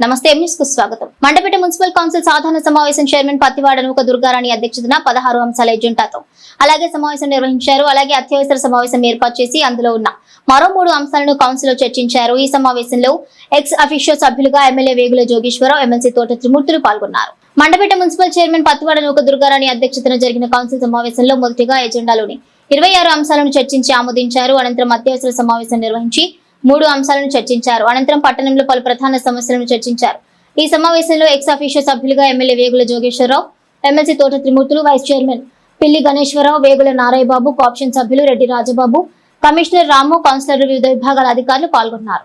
నమస్తే కు స్వాగతం. మండపేట మున్సిపల్ కౌన్సిల్ సాధారణ సమావేశం చైర్మన్ పత్తివాడ నూక దుర్గారాణి అధ్యక్షతన పదహారు అంశాల ఎజెండాతో అలాగే సమావేశం నిర్వహించారు. అలాగే అత్యవసర సమావేశం ఏర్పాటు చేసి అందులో ఉన్న మరో మూడు అంశాలను కౌన్సిల్లో చర్చించారు. ఈ సమావేశంలో ఎక్స్ అఫీషియో సభ్యులుగా ఎమ్మెల్యే వేగుల జోగేశ్వరరావు ఎమ్మెల్సీ తోట త్రిమూర్తులు పాల్గొన్నారు. మండపేట మున్సిపల్ చైర్మన్ పత్తివాడ నూక దుర్గారాణి అధ్యక్షతన జరిగిన కౌన్సిల్ సమావేశంలో మొదటిగా ఎజెండాలోని ఇరవై ఆరు అంశాలను చర్చించి ఆమోదించారు. అనంతరం అత్యవసర సమావేశం నిర్వహించి మూడు అంశాలను చర్చించారు. అనంతరం పట్టణంలో పలు ప్రధాన సమస్యలను చర్చించారు. ఈ సమావేశంలో ఎక్స్ అఫీషియో సభ్యులుగా MLA Vegula Jogeswararao MLC Thota Trimurthulu vice chairman పిల్లి గణేశ్వరరావు వేగుల నారాయణబాబు కాప్షన్ సభ్యులు రెడ్డి రాజబాబు కమిషనర్ రాము కౌన్సిలర్ వివిధ విభాగాల అధికారులు పాల్గొన్నారు.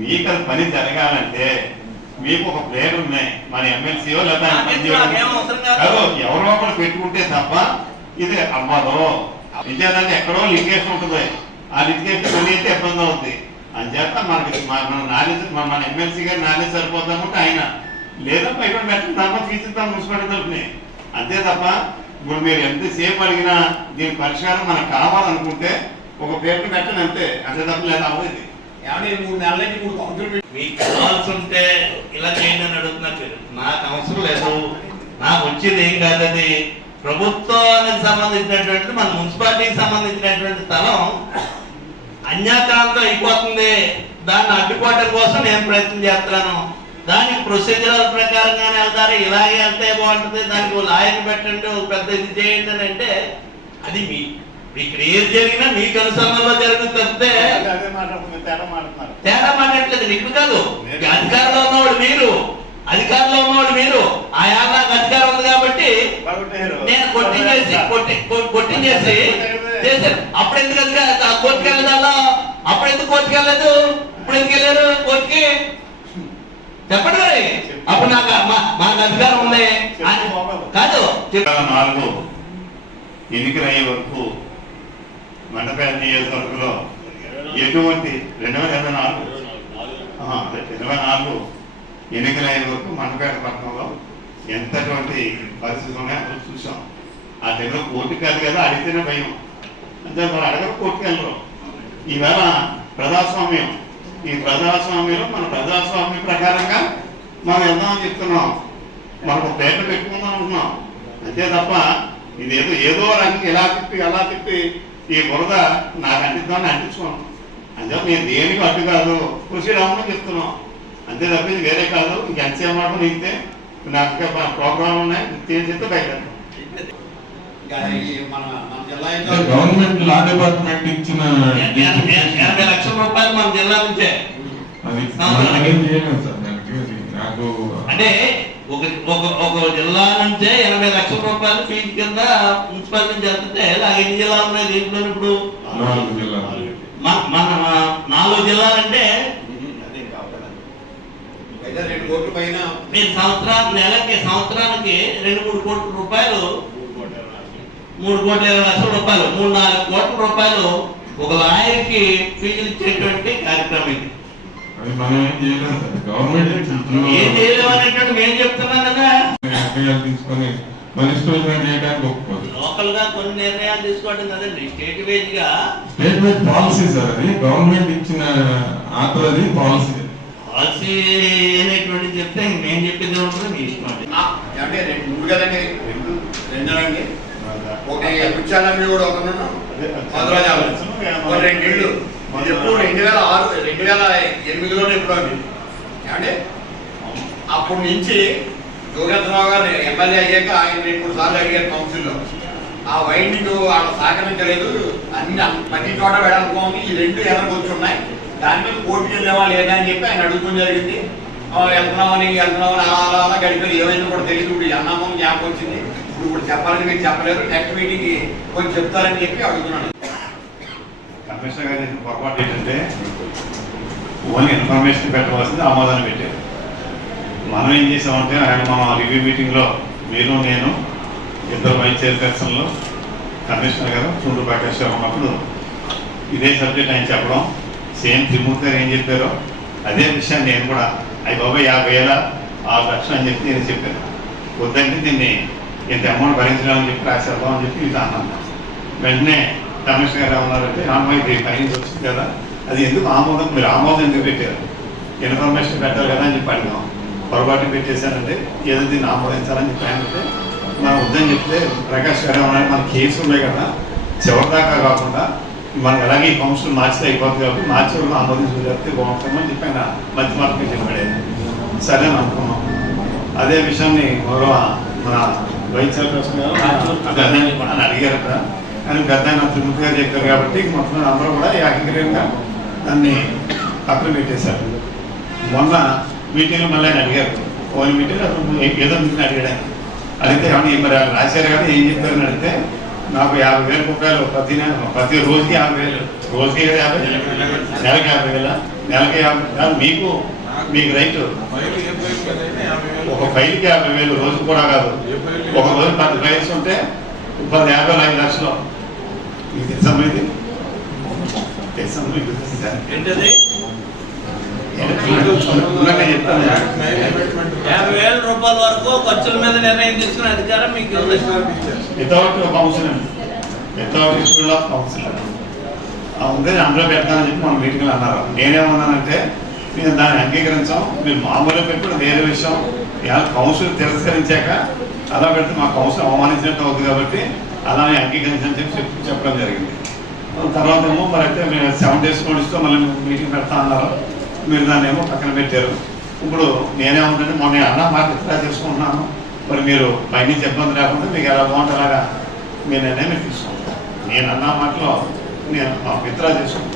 మీకు అది పని జరగాలంటే మీకు ఒక ప్లేన్ ఉన్నాయి. మన లేదా ఎవరో ఒకరు పెట్టుకుంటే తప్ప ఇది అవ్వదు విజయాన్ని ఎక్కడో లింకేషన్ ఉంటుంది. ఆ లింకేషన్ ఇబ్బంది అవుతుంది అంచేత మనకి మన నాలెడ్జ్ మన- ఎమ్మెల్సీ గారి నాలెడ్జ్ సరిపోతామంటే ఆయన లేదా బయట పెట్టిన దాంట్లో తీసిద్దాం మున్సిపాలిటీ తరఫుని. అంతే తప్ప ఇప్పుడు మీరు ఎంతసేపు అడిగినా దీని పరిష్కారం మనకు కావాలనుకుంటే ఒక పేరుని పెట్టండి అంతే. అంతే తప్ప లేదా అవ్వదు మూడు నెలల నుంచి మూడు పెట్టి మీకు కావాల్సి ఉంటే ఇలా చేయండి అని అడుగుతున్నారు మీరు. నాకు అవసరం లేదు. నాకు వచ్చేది ఏం కాదు అది. ప్రభుత్వానికి సంబంధించినటువంటి మన మున్సిపాలిటీకి సంబంధించినటువంటి స్థలం. అన్యాక్రాంతం అయిపోతుంది. దాన్ని అడ్డుకోవడం కోసం నేను ప్రయత్నం చేస్తున్నాను. దానికి ప్రొసీజరల్ ప్రకారంగానే వెళ్తారు. ఇలాగే వెళ్తే బాగుంటుంది. దానికి ఓ లాయర్ని పెట్టండి ఒక పెద్ద ఇది చేయండి అని అంటే అది మీ ఇక్కడ ఏది జరిగినా మీకు అనుసరణలో జరుగుతుంది తప్పితే తేడా మాట్లాడలేదు ఇక్కడ కాదు. అధికారంలో ఉన్నవాడు మీరు. అధికారంలో ఉన్నవాడు మీరు. ఆయా నాకు అధికారం ఉంది కాబట్టి. నేను కొట్టించేసి కొట్టి కొట్టించేసి చేశారు అప్పుడు ఎందుకు కోర్టుకి వెళ్ళదాలో అప్పుడు ఎందుకు కోర్టుకి వెళ్ళలేదు? ఇప్పుడు ఎందుకు వెళ్ళారు కోర్టుకి? చెప్పండి మరి. అప్పుడు నాకు మా- మాకు అధికారం ఉంది. కాదు నాలుగు. ఎన్నికలు అయ్యే వరకు మండపేట నియోజకవర్గంలో ఎటువంటి రెండు వేల ఇరవై నాలుగు. ఇరవై నాలుగు ఎన్నికలు అయ్యే వరకు మండపేట పట్టణంలో ఎంతటువంటి పరిస్థితులు ఉన్నాయో చూసాం ఆ దగ్గర కోర్టుకి కాదు కదా అడిగితేనే భయం. అంతే మరి అడగరు కోర్టుకి ఈవేళ ప్రజాస్వామ్యం. ఈ ప్రజాస్వామ్యంలో మన ప్రజాస్వామ్యం ప్రకారంగా మనం వెళ్దామని చెప్తున్నాం. మనకు పేట పెట్టుకుందాం అనుకున్నాం. అంతే తప్ప ఇదేదో ఏదో రంగు ఇలా తిప్పి అలా తిప్పి ఈ బురద నాకు అంటిద్దామని అంటించుకోను అంతే నేను దేనికి అడ్డు కాదు. కృషి రామని చెప్తున్నాం. అంతే తప్ప ఇది వేరే కాదు. ఇంక మాట నీతే నాకు ప్రోగ్రాం ప్రోగ్రామ్ ఉన్నాయి. ఏం చెప్తే బయట ఇంకా ఈ మన మన జిల్లా అంటే అయితే గవర్నమెంట్ లా డిపార్ట్మెంట్ ఇచ్చిన ఎన- ఎన- ఎనభై లక్షల రూపాయలు మన జిల్లా నుంచే. నాకు అంటే ఒక ఒక ఒక జిల్లా నుంచే ఎనభై లక్షల రూపాయలు ఫీజు కింద మున్సిపాలిటీ నుంచి వెళ్తుంటే ఎన్ని జిల్లాలు ఉన్నాయి దీంట్లో ఇప్పుడు. మన మన నాలుగు జిల్లాలంటే అదే కావాలి. అయితే రెండు కోట్ల పైన మీరు సంవత్సరానికి నెలకి సంవత్సరానికి రెండు మూడు కోట్ల రూపాయలు మూడు కోట్ల ఇరవై లక్షల రూపాయలు. మూడు నాలుగు కోట్ల రూపాయలు ఒక లాయర్కి ఫీజులు ఇచ్చేటువంటి కార్యక్రమం ఇది. ఏం చేయలేము అనేటువంటి కదా. తీసుకొని లోకల్గా కొన్ని నిర్ణయాలు తీసుకోవడం కదండి. స్టేట్ వైజ్గా స్టేట్మెంట్ పాలసీ సార్ అది. గవర్నమెంట్ ఇచ్చిన ఆర్డర్ అది పాలసీ పాలసీ అనేటువంటి చెప్తే మేము చెప్పింది ఉంటుంది మీ ఇష్టం ఏమంటే రెండు మూడు కదండి. రెండు రెండునండి ఒకటి కూడా మధురాజాలు రెండు ఇళ్ళు. ఇది ఎప్పుడు రెండు వేల ఆరు రెండు వేల ఎనిమిదిలోనే ఎప్పుడు అండి. ఏమంటే అప్పటి నుంచి యోగేంద్రరావు గారు ఎమ్మెల్యే అయ్యాక ఆయన రెండు మూడు సార్లు అడిగారు కౌన్సిల్లో. ఆ వైండింగ్ వాళ్ళ సహకరించలేదు అన్ని ప్రతి చోట వెడల్పోంది ఈ రెండు ఎనకొచ్చి ఉన్నాయి. దాని మీద కోర్టుకి వెళ్ళేవా లేదా అని చెప్పి ఆయన అడుగుతుంది జరిగింది. ఆ, వెళ్తున్నామని వెళ్తున్నామని అలా అలా అలా గడిపేది ఏమైందో కూడా తెలియదు. ఇప్పుడు అన్నామో జ్ఞాపకం వచ్చింది. ఇప్పుడు చెప్పాలని మీరు చెప్పలేరు. నెక్స్ట్ మీటింగ్ కొంచెం చెప్తారని చెప్పి అడుగుతున్నాను. కమిషనర్ గారు పొరపాటు ఏంటంటే ఓన్లీ ఇన్ఫర్మేషన్ పెట్టవలసింది ఆమోదాన్ని పెట్టారు. మనం ఏం చేసామంటే ఆయన మా రివ్యూ మీటింగ్లో మీరు నేను ఇద్దరు వైస్ చైర్పర్సన్లు కమిషనర్ గారు చూడు ప్రకాష్ గారు ఉన్నప్పుడు ఇదే సబ్జెక్ట్ ఆయన చెప్పడం సేమ్ త్రిమూర్తి గారు ఏం చెప్పారో అదే విషయాన్ని నేను కూడా అవి బాబా యాభై వేల ఆరు లక్షలు అని చెప్పి నేను చెప్పాను. వద్దంటే దీన్ని ఇంత అమౌంట్ భరించలేమని చెప్పి రాసేద్దాం అని చెప్పి ఇది అన్నాను వెంటనే రమేష్ గారు ఏమన్నారంటే అమ్మాయి ఇది పైన వచ్చింది కదా అది ఎందుకు ఆమోదం మీరు ఆమోదం ఎందుకు పెట్టారు? ఇన్ఫర్మేషన్ పెట్టాలి కదా అని చెప్పి అడిగాం. పొరపాటు పెట్టేశానంటే ఏదో దీన్ని ఆమోదించాలని చెప్పి అంటే మనం వద్దని చెప్తే ప్రకాష్ గారు ఏమన్నారు మన కేసు ఉన్నాయి కదా చివరిదాకా కాకుండా మనం ఎలాగే ఈ ఫంక్షన్ మార్చితే అయిపోతుంది కాబట్టి మార్చి వరకు ఆమోదించి చెప్తే బాగుంటుందని చెప్పి ఆయన మధ్య మార్పు చెప్పాడు సరే అని అనుకున్నాం అదే విషయాన్ని గౌరవ మన వైద్యాలు చైర్పర్సన్ గద్దాన్ని అడిగారు అక్కడ కానీ గద్దాన్ని త్రిముఖ గారు చెప్పారు కాబట్టి మొత్తం అందరూ కూడా ఏకగ్రీవంగా దాన్ని పక్కన పెట్టేశారు మొన్న మీటింగ్లో మళ్ళీ ఆయన అడిగారు పోయిన మీటింగ్ ఏదో మీటింగ్ అడిగాడు అడిగితే ఏమన్నా మరి వాళ్ళు రాశారు కానీ ఏం చెప్పారని అడిగితే నాకు యాభై వేల రూపాయలు ప్రతి నెల ప్రతి రోజుకి యాభై వేలు రోజుకి యాభై నెలకి యాభై వేల నెలకి యాభై మీకు మీకు వేలు. ఒక ఫైల్కి యాభై వేలు రోజు కూడా కాదు. ఒక రోజు పది ఫైల్స్ ఉంటే పది యాభై ఐదు లక్షలు. మీకు తెలుసా ఇది? ఏంటది? యాభై వేల రూపాయల వరకు ఖర్చుల మీద నిర్ణయం తీసుకునే అధికారం మీకు ఉంది. వితౌట్ వితౌట్ ఆఫ్ అందులో పెడతానని చెప్పి మన మీటింగ్లో అన్నారు. నేనేమన్నానంటే మేము దాన్ని అంగీకరించాం. మీరు మామూలుగా పెట్టుకుని వేరే విషయం. ఇలా కౌన్సిల్ తిరస్కరించాక అలా పెడితే మా కౌన్సిల్ అవమానించినట్టు అవుతుంది కాబట్టి అలానే అంగీకరించని చెప్పి చెప్పడం జరిగింది. తర్వాత ఏమో మరి అయితే మేము సెవెన్ డేస్ నోటీస్తో మళ్ళీ మీటింగ్ పెడతా అన్నారు. మీరు దాన్ని ఏమో పక్కన పెట్టారు. ఇప్పుడు నేనేమంటే మొన్న అన్న మాట ఇట్లా చేసుకుంటున్నాను. మరి మీరు పైనుంచి ఇబ్బంది లేకుండా మీకు ఎలా బాగుంటే అలాగా మీ నిర్ణయం మీరు తీసుకుంటాను నేను అన్న మాటలో నేను మా ఇతరా చేసుకుంటాను.